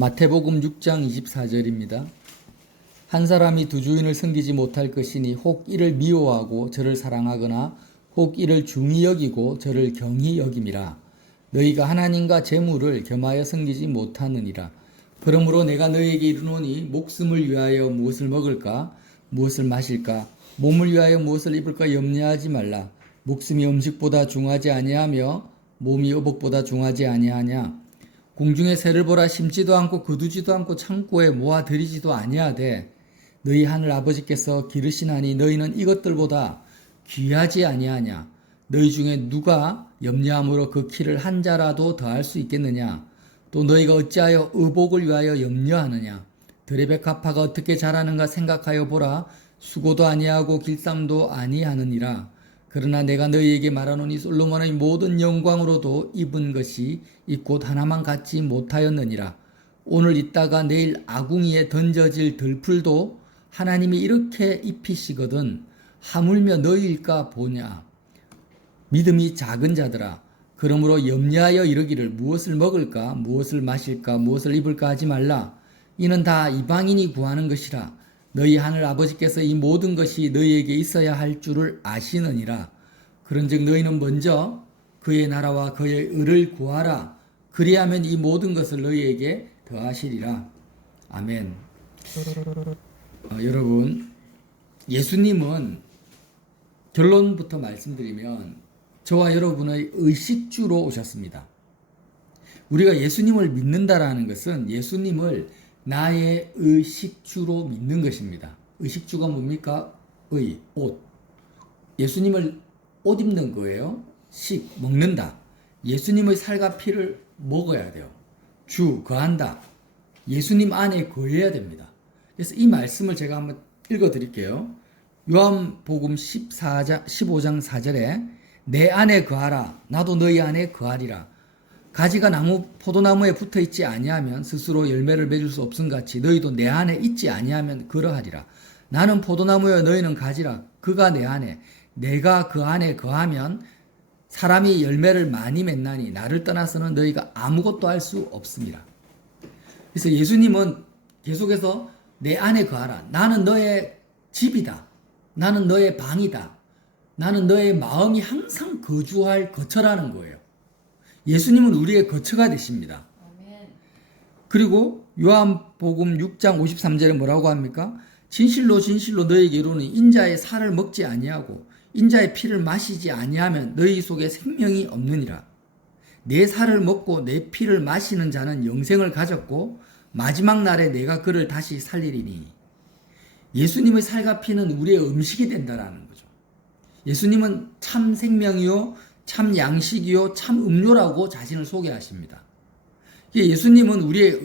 마태복음 6장 24절입니다. 한 사람이 두 주인을 섬기지 못할 것이니 혹 이를 미워하고 저를 사랑하거나 혹 이를 중히 여기고 저를 경히 여김이라. 너희가 하나님과 재물을 겸하여 섬기지 못하느니라. 그러므로 내가 너희에게 이르노니 목숨을 위하여 무엇을 먹을까 무엇을 마실까 몸을 위하여 무엇을 입을까 염려하지 말라. 목숨이 음식보다 중하지 아니하며 몸이 의복보다 중하지 아니하냐. 공중의 새를 보라. 심지도 않고 거두지도 않고 창고에 모아 들이지도 아니하되 너희 하늘 아버지께서 기르시나니 너희는 이것들보다 귀하지 아니하냐. 너희 중에 누가 염려함으로 그 키를 한 자라도 더할 수 있겠느냐. 또 너희가 어찌하여 의복을 위하여 염려하느냐. 들의 백합화가 어떻게 자라는가 생각하여 보라. 수고도 아니하고 길쌈도 아니하느니라. 그러나 내가 너희에게 말하노니 솔로몬의 모든 영광으로도 입은 것이 이 꽃 하나만 갖지 못하였느니라. 오늘 있다가 내일 아궁이에 던져질 들풀도 하나님이 이렇게 입히시거든 하물며 너희일까 보냐. 믿음이 작은 자들아, 그러므로 염려하여 이르기를 무엇을 먹을까 무엇을 마실까 무엇을 입을까 하지 말라. 이는 다 이방인이 구하는 것이라. 너희 하늘 아버지께서 이 모든 것이 너희에게 있어야 할 줄을 아시느니라. 그런즉 너희는 먼저 그의 나라와 그의 의를 구하라. 그리하면 이 모든 것을 너희에게 더하시리라. 아멘. 여러분, 예수님은 결론부터 말씀드리면 저와 여러분의 의식주로 오셨습니다. 우리가 예수님을 믿는다라는 것은 예수님을 나의 의식주로 믿는 것입니다. 의식주가 뭡니까? 옷. 예수님을 옷 입는 거예요. 먹는다. 예수님의 살과 피를 먹어야 돼요. 거한다. 예수님 안에 거해야 됩니다. 그래서 이 말씀을 제가 한번 읽어 드릴게요. 요한복음 15장 4절에 내 안에 거하라. 나도 너희 안에 거하리라. 가지가 포도나무에 붙어 있지 아니하면 스스로 열매를 맺을 수 없음같이 너희도 내 안에 있지 아니하면 그러하리라. 나는 포도나무여 너희는 가지라. 그가 내 안에 내가 그 안에 거하면 사람이 열매를 많이 맺나니 나를 떠나서는 너희가 아무것도 할 수 없습니다. 그래서 예수님은 계속해서 내 안에 거하라. 나는 너의 집이다. 나는 너의 방이다. 나는 너의 마음이 항상 거처라는 거예요. 예수님은 우리의 거처가 되십니다. 그리고 요한복음 6장 53절에 뭐라고 합니까? 진실로 진실로 너희에게 이르노니 인자의 살을 먹지 아니하고 인자의 피를 마시지 아니하면 너희 속에 생명이 없느니라. 내 살을 먹고 내 피를 마시는 자는 영생을 가졌고 마지막 날에 내가 그를 다시 살리리니. 예수님의 살과 피는 우리의 음식이 된다라는 거죠. 예수님은 참 생명이요 참 양식이요 참 음료라고 자신을 소개하십니다. 예수님은 우리의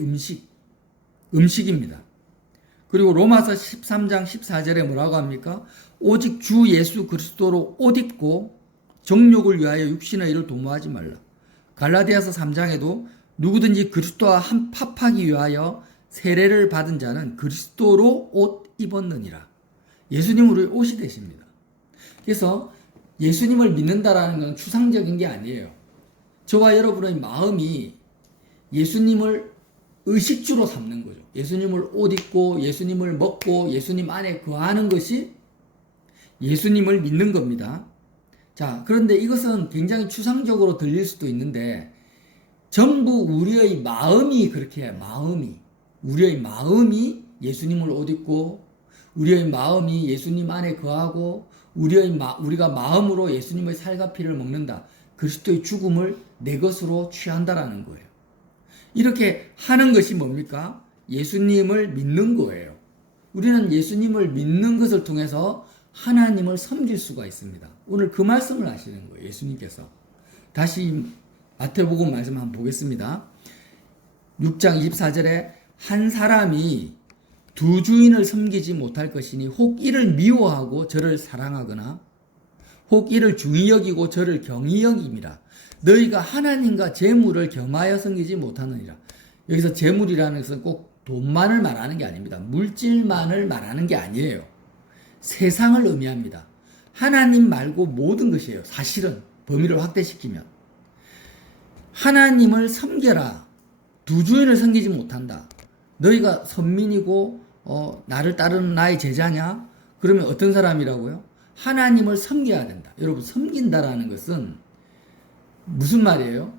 음식입니다. 그리고 로마서 13장 14절에 뭐라고 합니까? 오직 주 예수 그리스도로 옷 입고 정욕을 위하여 육신의 일을 도모하지 말라. 갈라디아서 3장에도 누구든지 그리스도와 합하기 위하여 세례를 받은 자는 그리스도로 옷 입었느니라. 예수님은 우리의 옷이 되십니다. 그래서 예수님을 믿는다라는 건 추상적인 게 아니에요. 저와 여러분의 마음이 예수님을 의식주로 삼는 거죠. 예수님을 옷 입고 예수님을 먹고 예수님 안에 거하는 것이 예수님을 믿는 겁니다. 자, 그런데 이것은 굉장히 추상적으로 들릴 수도 있는데 전부 우리의 마음이 그렇게 해요. 우리의 마음이 예수님을 옷 입고 우리의 마음이 예수님 안에 거하고 우리가 마음으로 예수님의 살과 피를 먹는다. 그리스도의 죽음을 내 것으로 취한다라는 거예요. 이렇게 하는 것이 뭡니까? 예수님을 믿는 거예요. 우리는 예수님을 믿는 것을 통해서 하나님을 섬길 수가 있습니다. 오늘 그 말씀을 하시는 거예요. 예수님께서. 다시 마태복음 말씀 한번 보겠습니다. 6장 24절에 한 사람이 두 주인을 섬기지 못할 것이니 혹 이를 미워하고 저를 사랑하거나 혹 이를 중히 여기고 저를 경히 여김이라. 너희가 하나님과 재물을 겸하여 섬기지 못하느니라. 여기서 재물이라는 것은 꼭 돈만을 말하는 게 아닙니다. 물질만을 말하는 게 아니에요. 세상을 의미합니다. 하나님 말고 모든 것이에요. 사실은 범위를 확대시키면 하나님을 섬겨라. 두 주인을 섬기지 못한다. 너희가 선민이고 나를 따르는 나의 제자냐? 그러면 어떤 사람이라고요? 하나님을 섬겨야 된다. 여러분, 섬긴다라는 것은 무슨 말이에요?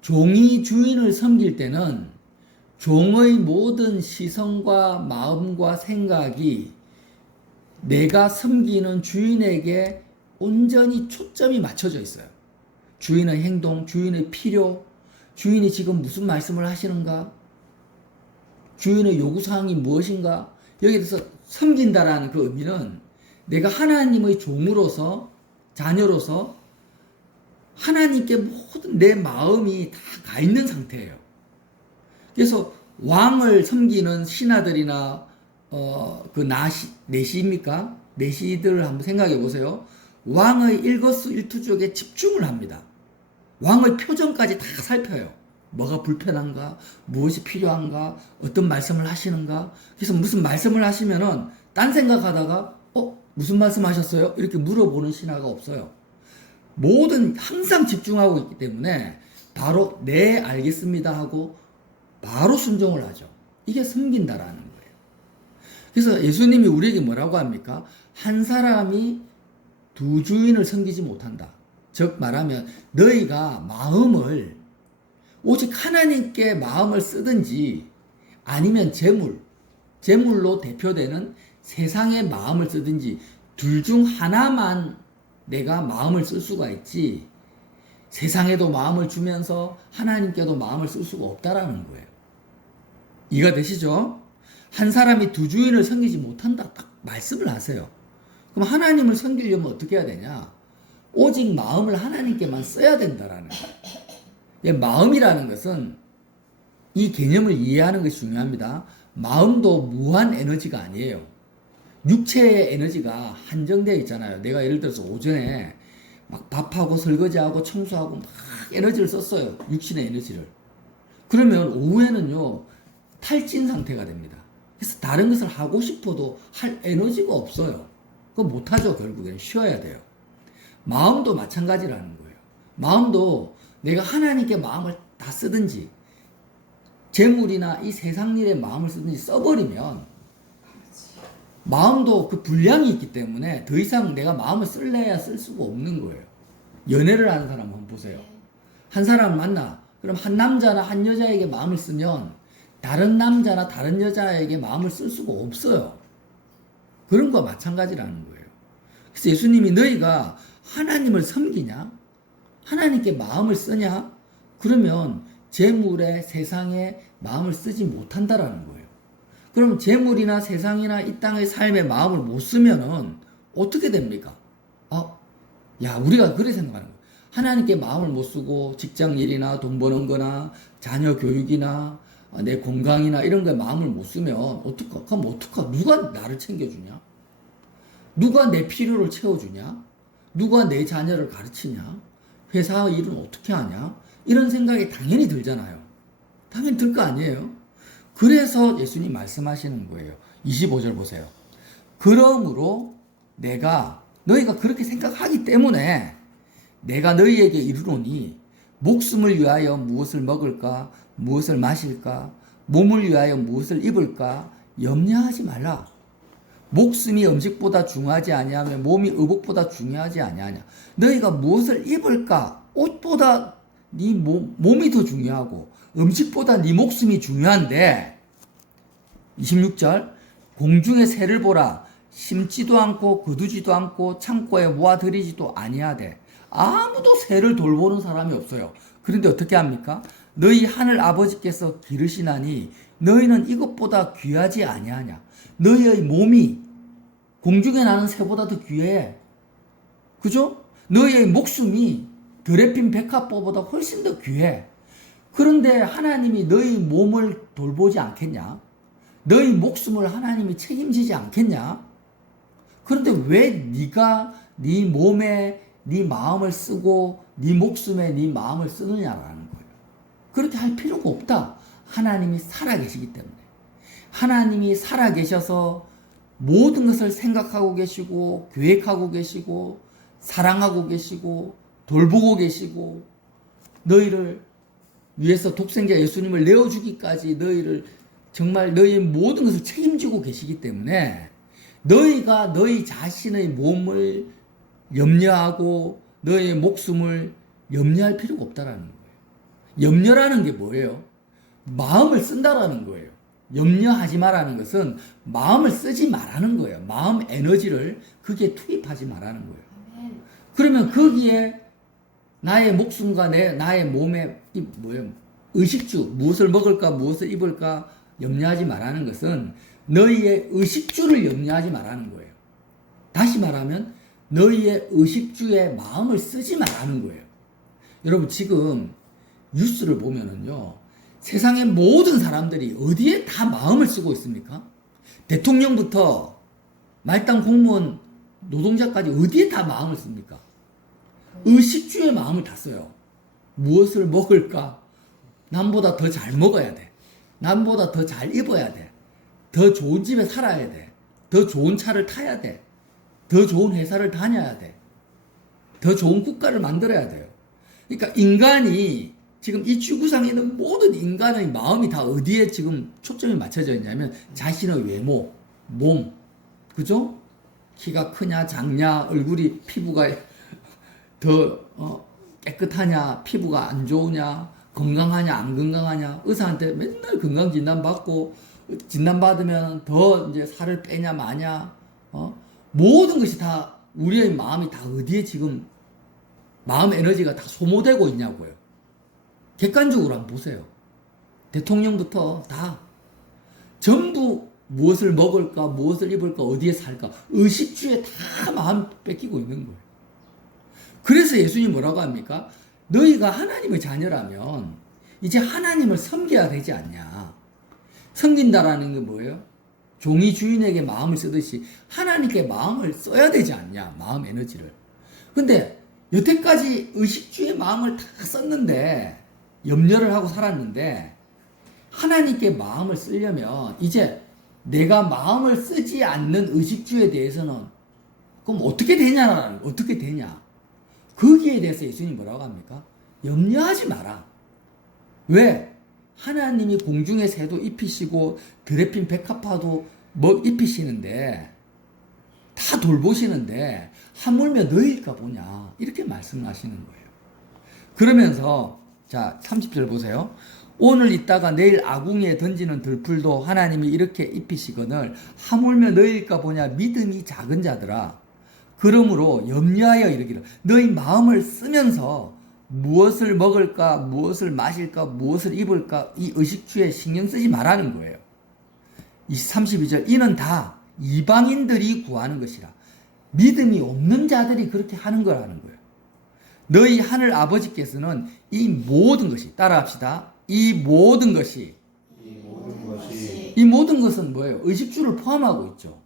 종이 주인을 섬길 때는 종의 모든 시선과 마음과 생각이 내가 섬기는 주인에게 온전히 초점이 맞춰져 있어요. 주인의 행동, 주인의 필요, 주인이 지금 무슨 말씀을 하시는가? 주인의 요구사항이 무엇인가? 여기에 대해서 섬긴다라는 그 의미는 내가 하나님의 종으로서, 자녀로서 하나님께 모든 내 마음이 다 가 있는 상태예요. 그래서 왕을 섬기는 신하들이나 그 내시입니까? 내시들을 한번 생각해 보세요. 왕의 일거수일투족에 집중을 합니다. 왕의 표정까지 다 살펴요. 뭐가 불편한가? 무엇이 필요한가? 어떤 말씀을 하시는가? 그래서 무슨 말씀을 하시면은 딴 생각하다가 무슨 말씀 하셨어요? 이렇게 물어보는 신하가 없어요. 항상 집중하고 있기 때문에 바로 네 알겠습니다 하고 바로 순종을 하죠. 이게 섬긴다라는 거예요. 그래서 예수님이 우리에게 뭐라고 합니까? 한 사람이 두 주인을 섬기지 못한다. 즉 말하면 너희가 마음을 오직 하나님께 마음을 쓰든지 아니면 재물로 대표되는 세상의 마음을 쓰든지 둘 중 하나만 내가 마음을 쓸 수가 있지 세상에도 마음을 주면서 하나님께도 마음을 쓸 수가 없다라는 거예요. 이해가 되시죠? 한 사람이 두 주인을 섬기지 못한다. 딱 말씀을 하세요. 그럼 하나님을 섬기려면 어떻게 해야 되냐? 오직 마음을 하나님께만 써야 된다라는 거예요. 마음이라는 것은 이 개념을 이해하는 것이 중요합니다. 마음도 무한 에너지가 아니에요. 육체의 에너지가 한정되어 있잖아요. 내가 예를 들어서 오전에 막 밥하고 설거지하고 청소하고 막 에너지를 썼어요. 육신의 에너지를. 그러면 오후에는요, 탈진 상태가 됩니다. 그래서 다른 것을 하고 싶어도 할 에너지가 없어요. 그거 못하죠. 결국엔 쉬어야 돼요. 마음도 마찬가지라는 거예요. 마음도 내가 하나님께 마음을 다 쓰든지 재물이나 이 세상 일에 마음을 쓰든지 써버리면 마음도 그 분량이 있기 때문에 더 이상 내가 마음을 쓸래야 쓸 수가 없는 거예요. 연애를 하는 사람 한번 보세요. 한 사람을 만나. 그럼 한 남자나 한 여자에게 마음을 쓰면 다른 남자나 다른 여자에게 마음을 쓸 수가 없어요. 그런 거와 마찬가지라는 거예요. 그래서 예수님이 너희가 하나님을 섬기냐? 하나님께 마음을 쓰냐? 그러면 재물에 세상에 마음을 쓰지 못한다라는 거예요. 그럼 재물이나 세상이나 이 땅의 삶에 마음을 못 쓰면은 어떻게 됩니까? 우리가 그래 생각하는 거예요. 하나님께 마음을 못 쓰고 직장 일이나 돈 버는 거나 자녀 교육이나 내 건강이나 이런 거에 마음을 못 쓰면 그럼 어떡하? 누가 나를 챙겨주냐? 누가 내 필요를 채워주냐? 누가 내 자녀를 가르치냐? 회사 일은 어떻게 하냐? 이런 생각이 당연히 들잖아요. 당연히 들 거 아니에요? 그래서 예수님 말씀하시는 거예요. 25절 보세요. 그러므로 너희가 그렇게 생각하기 때문에 내가 너희에게 이르노니 목숨을 위하여 무엇을 먹을까? 무엇을 마실까? 몸을 위하여 무엇을 입을까? 염려하지 말라. 목숨이 음식보다 중요하지 아니하며 몸이 의복보다 중요하지 아니하냐. 너희가 무엇을 입을까? 옷보다 네 몸이 더 중요하고 음식보다 네 목숨이 중요한데 26절 공중의 새를 보라. 심지도 않고 거두지도 않고 창고에 모아들이지도 아니하되 아무도 새를 돌보는 사람이 없어요. 그런데 어떻게 합니까? 너희 하늘 아버지께서 기르시나니 너희는 이것보다 귀하지 아니하냐. 너희의 몸이 공중에 나는 새보다 더 귀해. 그죠? 너희의 목숨이 들에 핀 백합보보다 훨씬 더 귀해. 그런데 하나님이 너희 몸을 돌보지 않겠냐? 너희 목숨을 하나님이 책임지지 않겠냐? 그런데 왜 네가 네 몸에 네 마음을 쓰고 네 목숨에 네 마음을 쓰느냐라는 거예요. 그렇게 할 필요가 없다. 하나님이 살아계시기 때문에. 하나님이 살아계셔서 모든 것을 생각하고 계시고 계획하고 계시고 사랑하고 계시고 돌보고 계시고 너희를 위해서 독생자 예수님을 내어주기까지 너희를 정말 너희의 모든 것을 책임지고 계시기 때문에 너희가 너희 자신의 몸을 염려하고 너희의 목숨을 염려할 필요가 없다라는 거예요. 염려라는 게 뭐예요? 마음을 쓴다라는 거예요. 염려하지 마라는 것은 마음을 쓰지 말라는 거예요. 마음 에너지를 거기에 투입하지 말라는 거예요. 그러면 거기에 나의 목숨과 나의 몸에 뭐예요? 의식주, 무엇을 먹을까, 무엇을 입을까 염려하지 말라는 것은 너희의 의식주를 염려하지 말라는 거예요. 다시 말하면 너희의 의식주에 마음을 쓰지 말라는 거예요. 여러분 지금 뉴스를 보면은요, 세상의 모든 사람들이 어디에 다 마음을 쓰고 있습니까? 대통령부터 말단 공무원, 노동자까지 어디에 다 마음을 씁니까? 의식주에 마음을 다 써요. 무엇을 먹을까? 남보다 더 잘 먹어야 돼. 남보다 더 잘 입어야 돼. 더 좋은 집에 살아야 돼. 더 좋은 차를 타야 돼. 더 좋은 회사를 다녀야 돼. 더 좋은 국가를 만들어야 돼요. 그러니까 인간이 지금 이 지구상에 있는 모든 인간의 마음이 다 어디에 지금 초점이 맞춰져 있냐면 자신의 외모, 몸, 그죠? 키가 크냐 작냐, 얼굴이 피부가 더 깨끗하냐, 피부가 안 좋으냐, 건강하냐 안 건강하냐, 의사한테 맨날 건강 진단 받고 진단 받으면 더 이제 살을 빼냐 마냐, 모든 것이 다 우리의 마음이 다 어디에 지금 마음 에너지가 다 소모되고 있냐고요. 객관적으로 한번 보세요. 대통령부터 다 전부 무엇을 먹을까, 무엇을 입을까, 어디에 살까 의식주에 다 마음 뺏기고 있는 거예요. 그래서 예수님이 뭐라고 합니까? 너희가 하나님의 자녀라면 이제 하나님을 섬겨야 되지 않냐. 섬긴다라는 게 뭐예요? 종이 주인에게 마음을 쓰듯이 하나님께 마음을 써야 되지 않냐. 마음 에너지를. 근데 여태까지 의식주의 마음을 다 썼는데, 염려를 하고 살았는데, 하나님께 마음을 쓰려면 이제 내가 마음을 쓰지 않는 의식주에 대해서는 그럼 어떻게 되냐? 어떻게 되냐? 거기에 대해서 예수님이 뭐라고 합니까? 염려하지 마라. 왜? 하나님이 공중의 새도 입히시고 드레핀 백합화도 입히시는데, 다 돌보시는데 하물며 너희일까 보냐, 이렇게 말씀하시는 거예요. 그러면서 자 30절 보세요. 오늘 있다가 내일 아궁이에 던지는 들풀도 하나님이 이렇게 입히시거늘 하물며 너희일까 보냐, 믿음이 작은 자들아. 그러므로 염려하여 이르기를, 너희 마음을 쓰면서 무엇을 먹을까, 무엇을 마실까, 무엇을 입을까 이 의식주에 신경 쓰지 말라는 거예요. 32절 이는 다 이방인들이 구하는 것이라. 믿음이 없는 자들이 그렇게 하는 거라는 거예요. 너희 하늘 아버지께서는 이 모든 것이, 따라합시다. 이 모든 것이. 이 모든 것은 뭐예요? 의식주를 포함하고 있죠.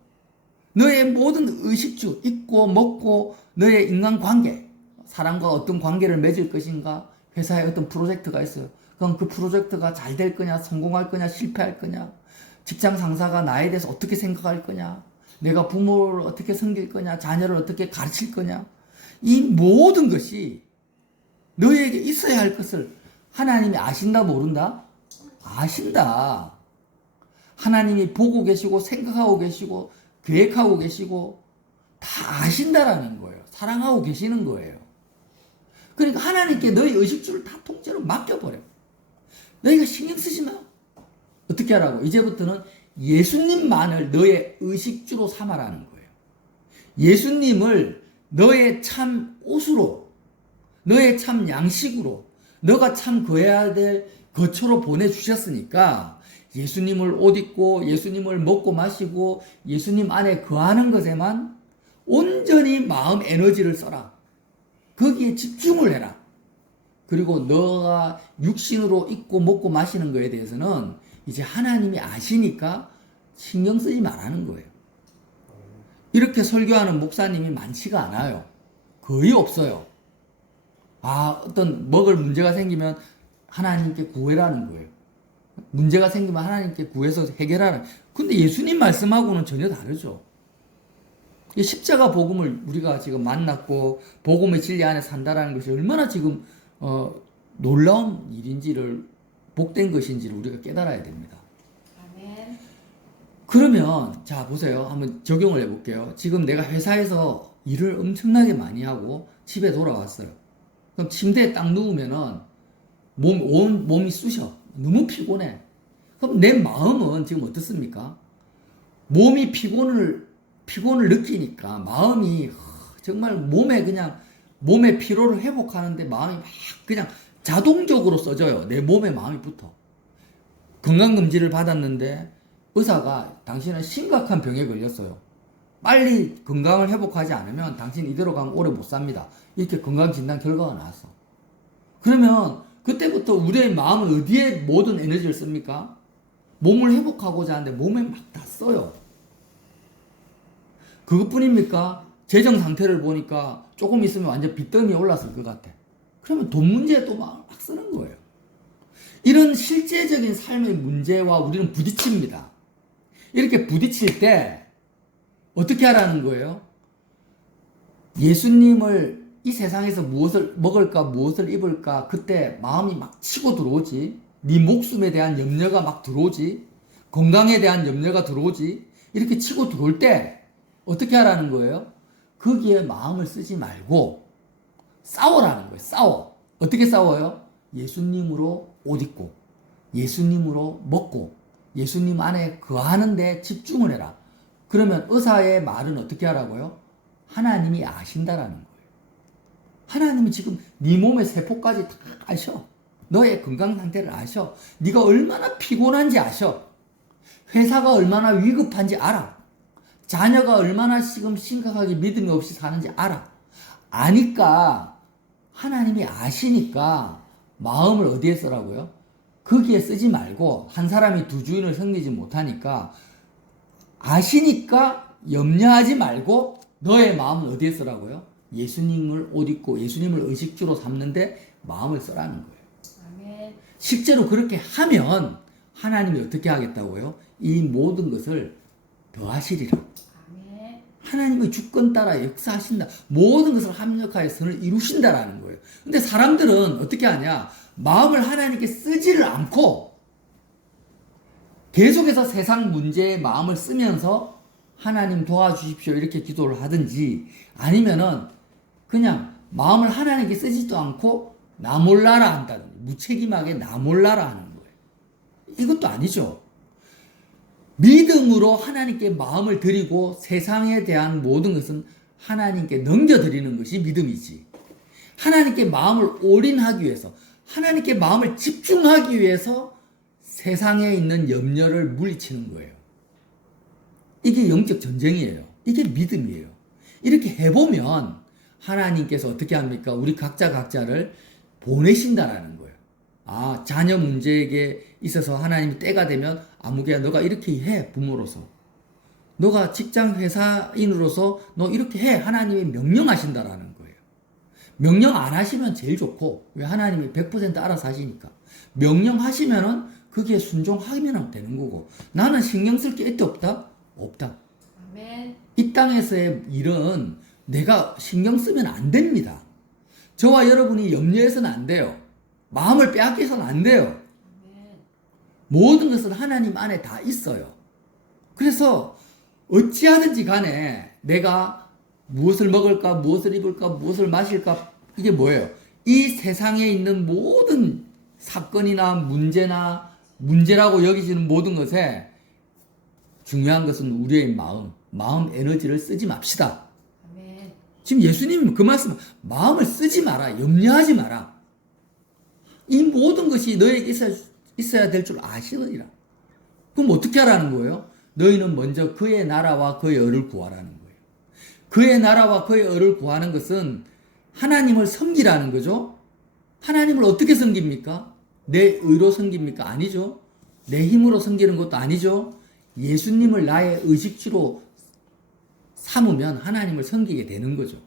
너의 모든 의식주, 입고 먹고 너의 인간관계, 사람과 어떤 관계를 맺을 것인가, 회사에 어떤 프로젝트가 있어요. 그럼 그 프로젝트가 잘 될 거냐, 성공할 거냐, 실패할 거냐, 직장 상사가 나에 대해서 어떻게 생각할 거냐, 내가 부모를 어떻게 섬길 거냐, 자녀를 어떻게 가르칠 거냐, 이 모든 것이 너에게 있어야 할 것을 하나님이 아신다 모른다? 아신다. 하나님이 보고 계시고 생각하고 계시고 계획하고 계시고 다 아신다라는 거예요. 사랑하고 계시는 거예요. 그러니까 하나님께 너희 의식주를 다 통째로 맡겨버려. 너희가 신경 쓰지 마. 어떻게 하라고? 이제부터는 예수님만을 너의 의식주로 삼아라는 거예요. 예수님을 너의 참 옷으로, 너의 참 양식으로, 너가 참 거해야 될 거처로 보내주셨으니까 예수님을 옷 입고 예수님을 먹고 마시고 예수님 안에 거하는 것에만 온전히 마음 에너지를 써라. 거기에 집중을 해라. 그리고 너가 육신으로 입고 먹고 마시는 거에 대해서는 이제 하나님이 아시니까 신경 쓰지 말라는 거예요. 이렇게 설교하는 목사님이 많지가 않아요. 거의 없어요. 어떤 먹을 문제가 생기면 하나님께 구해라는 거예요. 문제가 생기면 하나님께 구해서 해결하라. 근데 예수님 말씀하고는 전혀 다르죠. 이 십자가 복음을 우리가 지금 만났고 복음의 진리 안에 산다라는 것이 얼마나 지금 놀라운 일인지를, 복된 것인지를 우리가 깨달아야 됩니다. 아멘. 그러면 자 보세요. 한번 적용을 해볼게요. 지금 내가 회사에서 일을 엄청나게 많이 하고 집에 돌아왔어요. 그럼 침대에 딱 누우면은 온 몸이 쑤셔. 너무 피곤해. 그럼 내 마음은 지금 어떻습니까? 몸이 피곤을 느끼니까 마음이 정말 몸의 피로를 회복하는데 마음이 막 그냥 자동적으로 써져요. 내 몸에 마음이 붙어. 건강검진을 받았는데 의사가 당신은 심각한 병에 걸렸어요. 빨리 건강을 회복하지 않으면 당신 이대로 가면 오래 못 삽니다. 이렇게 건강진단 결과가 나왔어. 그러면 그때부터 우리의 마음은 어디에 모든 에너지를 씁니까? 몸을 회복하고자 하는데 몸에 막 다 써요. 그것뿐입니까? 재정 상태를 보니까 조금 있으면 완전 빚더미에 올랐을 것 같아. 그러면 돈 문제에 또 막 쓰는 거예요. 이런 실제적인 삶의 문제와 우리는 부딪힙니다. 이렇게 부딪힐 때 어떻게 하라는 거예요? 예수님을 이 세상에서 무엇을 먹을까 무엇을 입을까 그때 마음이 막 치고 들어오지. 네 목숨에 대한 염려가 막 들어오지. 건강에 대한 염려가 들어오지. 이렇게 치고 들어올 때 어떻게 하라는 거예요? 거기에 마음을 쓰지 말고 싸워라는 거예요. 싸워. 어떻게 싸워요? 예수님으로 옷 입고 예수님으로 먹고 예수님 안에 거하는 데 집중을 해라. 그러면 의사의 말은 어떻게 하라고요? 하나님이 아신다라는 거예요. 하나님이 지금 네 몸의 세포까지 다 아셔. 너의 건강 상태를 아셔. 네가 얼마나 피곤한지 아셔. 회사가 얼마나 위급한지 알아. 자녀가 얼마나 지금 심각하게 믿음이 없이 사는지 알아. 아니까 하나님이 아시니까 마음을 어디에 쓰라고요? 거기에 쓰지 말고 한 사람이 두 주인을 섬기지 못하니까 아시니까 염려하지 말고 너의 마음을 어디에 쓰라고요? 예수님을 옷 입고 예수님을 의식주로 삼는데 마음을 쓰라는 거예요. 아멘. 실제로 그렇게 하면 하나님이 어떻게 하겠다고요? 이 모든 것을 더하시리라. 아멘. 하나님의 주권 따라 역사하신다. 모든 것을 합력하여 선을 이루신다라는 거예요. 근데 사람들은 어떻게 하냐? 마음을 하나님께 쓰지를 않고 계속해서 세상 문제에 마음을 쓰면서 하나님 도와주십시오 이렇게 기도를 하든지 아니면은 그냥 마음을 하나님께 쓰지도 않고 나 몰라라 한다든지 무책임하게 나 몰라라 하는 거예요. 이것도 아니죠. 믿음으로 하나님께 마음을 드리고 세상에 대한 모든 것은 하나님께 넘겨드리는 것이 믿음이지. 하나님께 마음을 올인하기 위해서 하나님께 마음을 집중하기 위해서 세상에 있는 염려를 물리치는 거예요. 이게 영적 전쟁이에요. 이게 믿음이에요. 이렇게 해보면 하나님께서 어떻게 합니까? 우리 각자를 보내신다라는 거예요. 아, 자녀 문제에 있어서 하나님이 때가 되면 아무개야 너가 이렇게 해, 부모로서. 너가 직장 회사인으로서 너 이렇게 해. 하나님이 명령하신다라는 거예요. 명령 안 하시면 제일 좋고, 왜 하나님이 100% 알아서 하시니까. 명령하시면은 거기에 순종하면 되는 거고, 나는 신경 쓸 게 있다 없다? 없다. 아멘. 이 땅에서의 일은 내가 신경 쓰면 안 됩니다. 저와 여러분이 염려해서는 안 돼요. 마음을 빼앗겨서는 안 돼요. 아멘. 모든 것은 하나님 안에 다 있어요. 그래서 어찌하든지 간에 내가 무엇을 먹을까, 무엇을 입을까, 무엇을 마실까, 이게 뭐예요? 이 세상에 있는 모든 사건이나 문제라고 여기지는 모든 것에 중요한 것은 우리의 마음 에너지를 쓰지 맙시다. 아멘. 지금 예수님은 그 말씀, 마음을 쓰지 마라, 염려하지 마라. 이 모든 것이 너에게 있어야 될 줄 아시느니라. 그럼 어떻게 하라는 거예요? 너희는 먼저 그의 나라와 그의 의를 구하라는 거예요. 그의 나라와 그의 의를 구하는 것은 하나님을 섬기라는 거죠. 하나님을 어떻게 섬깁니까? 내 의로 섬깁니까? 아니죠. 내 힘으로 섬기는 것도 아니죠. 예수님을 나의 의식주로 삼으면 하나님을 섬기게 되는 거죠.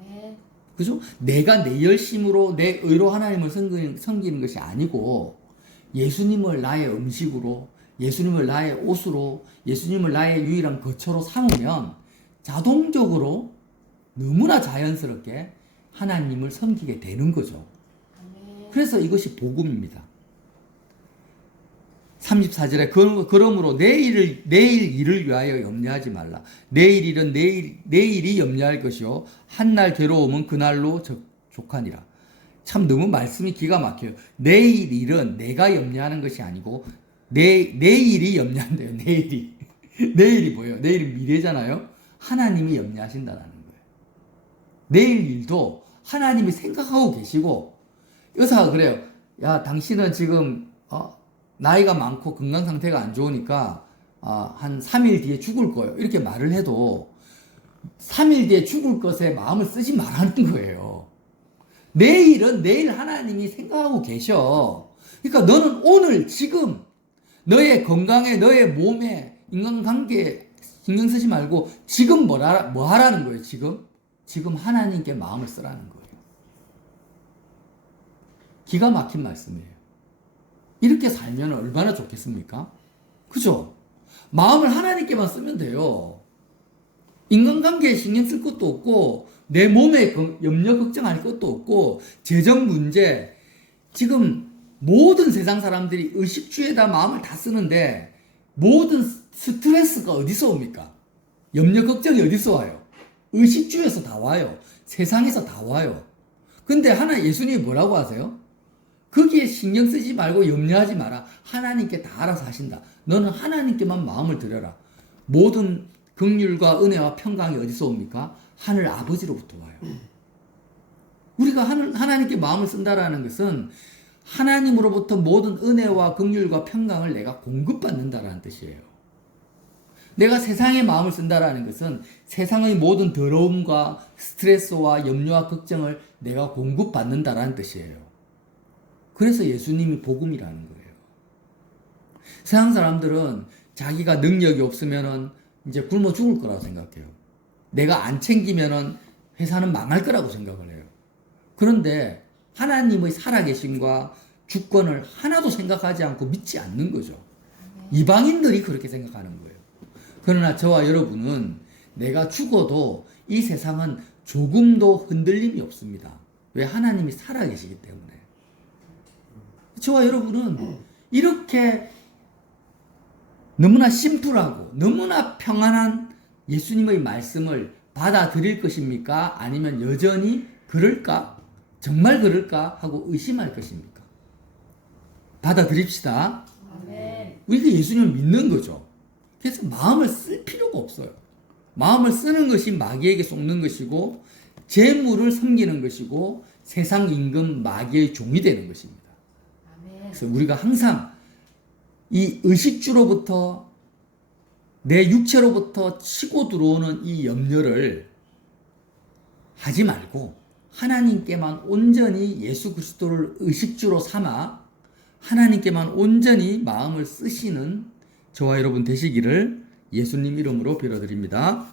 아멘. 그죠? 내가 내 열심으로 내 의로 하나님을 섬기는 것이 아니고 예수님을 나의 음식으로, 예수님을 나의 옷으로, 예수님을 나의 유일한 거처로 삼으면 자동적으로 너무나 자연스럽게 하나님을 섬기게 되는 거죠. 아멘. 그래서 이것이 복음입니다. 34절에 그러므로 내일 일을 위하여 염려하지 말라. 내일 일은 내일이 염려할 것이요 한날 괴로움은 그날로 족하니라. 참 너무 말씀이 기가 막혀요. 내일 일은 내가 염려하는 것이 아니고 내일이 염려한대요. 내일이. 내일이 뭐예요? 내일은 미래잖아요. 하나님이 염려하신다는 거예요. 내일 일도 하나님이 생각하고 계시고, 의사가 그래요. 야, 당신은 지금 나이가 많고 건강 상태가 안 좋으니까 한 3일 뒤에 죽을 거예요. 이렇게 말을 해도 3일 뒤에 죽을 것에 마음을 쓰지 말라는 거예요. 내일은 내일 하나님이 생각하고 계셔. 그러니까 너는 오늘 지금 너의 건강에, 너의 몸에, 인간관계에 신경 쓰지 말고 지금 뭐 하라는 거예요. 지금 하나님께 마음을 쓰라는 거예요. 기가 막힌 말씀이에요. 이렇게 살면 얼마나 좋겠습니까? 그죠? 마음을 하나님께만 쓰면 돼요. 인간관계에 신경 쓸 것도 없고, 내 몸에 염려 걱정할 것도 없고, 재정 문제, 지금 모든 세상 사람들이 의식주에다 마음을 다 쓰는데, 모든 스트레스가 어디서 옵니까? 염려 걱정이 어디서 와요? 의식주에서 다 와요. 세상에서 다 와요. 근데 예수님이 뭐라고 하세요? 거기에 신경 쓰지 말고 염려하지 마라. 하나님께 다 알아서 하신다. 너는 하나님께만 마음을 들여라. 모든 긍휼과 은혜와 평강이 어디서 옵니까? 하늘 아버지로부터 와요. 우리가 하나님께 마음을 쓴다라는 것은 하나님으로부터 모든 은혜와 긍휼과 평강을 내가 공급받는다라는 뜻이에요. 내가 세상에 마음을 쓴다라는 것은 세상의 모든 더러움과 스트레스와 염려와 걱정을 내가 공급받는다라는 뜻이에요. 그래서 예수님이 복음이라는 거예요. 세상 사람들은 자기가 능력이 없으면은 이제 굶어 죽을 거라고 생각해요. 내가 안 챙기면은 회사는 망할 거라고 생각을 해요. 그런데 하나님의 살아계심과 주권을 하나도 생각하지 않고 믿지 않는 거죠. 이방인들이 그렇게 생각하는 거예요. 그러나 저와 여러분은 내가 죽어도 이 세상은 조금도 흔들림이 없습니다. 왜? 하나님이 살아계시기 때문에. 저와 여러분은 이렇게 너무나 심플하고 너무나 평안한 예수님의 말씀을 받아들일 것입니까? 아니면 여전히 그럴까? 정말 그럴까? 하고 의심할 것입니까? 받아들입시다. 아멘. 우리가 예수님을 믿는 거죠. 그래서 마음을 쓸 필요가 없어요. 마음을 쓰는 것이 마귀에게 속는 것이고, 재물을 섬기는 것이고, 세상 임금 마귀의 종이 되는 것입니다. 그래서 우리가 항상 이 의식주로부터, 내 육체로부터 치고 들어오는 이 염려를 하지 말고 하나님께만 온전히 예수 그리스도를 의식주로 삼아 하나님께만 온전히 마음을 쓰시는 저와 여러분 되시기를 예수님 이름으로 빌어드립니다.